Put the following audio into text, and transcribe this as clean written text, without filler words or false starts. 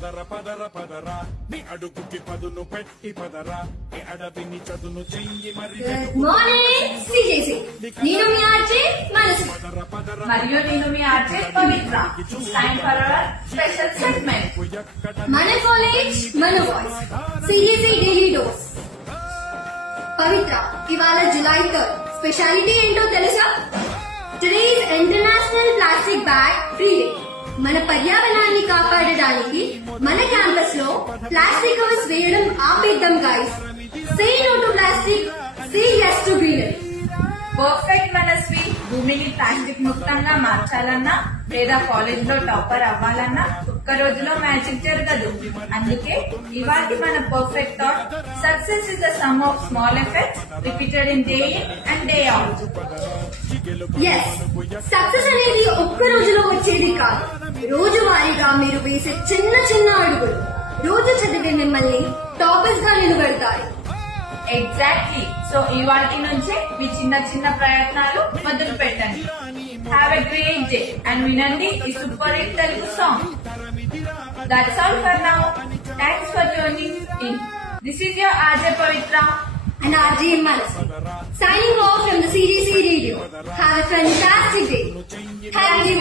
పదర పదర పదరా నీ అడుగుకి పదును పెట్టి పదరా నీ అడవిని చదును చెయ్యి మరి గుడ్ మార్నింగ్ సిజేసి. నేను మీ ఆర్జే మనసు పదర పదర మరియు నేను మీ RJ Pavithra. Time for our special segment. మన కాలేజ్ మన voice CJC daily dose. Pavithra, ఇవాళ జూలై 3rd. స్పెషాలిటీ ఏంటో తెలుసా? Today is international plastic bag free day. మన పర్యావరణాన్ని కాపాడడానికి మన క్యాంపస్ లో ప్లాస్టిక్ కవర్స్ వేయడం ఆపేద్దాం guys. Say no to plastic, say yes to greenery. Perfect Manasvi. భూమిని ప్లాస్టిక్ ముక్తంగా మార్చాలన్నా లేదా కాలేజ్ లో టాపర్ అవ్వాలన్నా ఒక్క రోజులో మ్యాజిక్ జరగదు. అందుకే ఇవాటి మన perfect thought, success is the sum of small effects repeated in day in and day out. Yes, success అనేది ఒక్క రోజులో వచ్చేది కాదు. రోజువారీగా మీరు వేసే చిన్న చిన్న అడుగులు రోజు చదివే మిమ్మల్ని టాపర్స్ గా నిలబెడతాయి. ఎగ్జాక్ట్లీ. సో ఇవాటి నుంచే మీ చిన్న చిన్న ప్రయత్నాలు మొదలు పెట్టండి. Have a great day and వినండి ఈ super hit Telugu song. That's all for now. Thanks for tuning in. This is your RJ Pavitra And RJ Manasi. Signing off from the CDC Radio. Have a fantastic day. Thank you.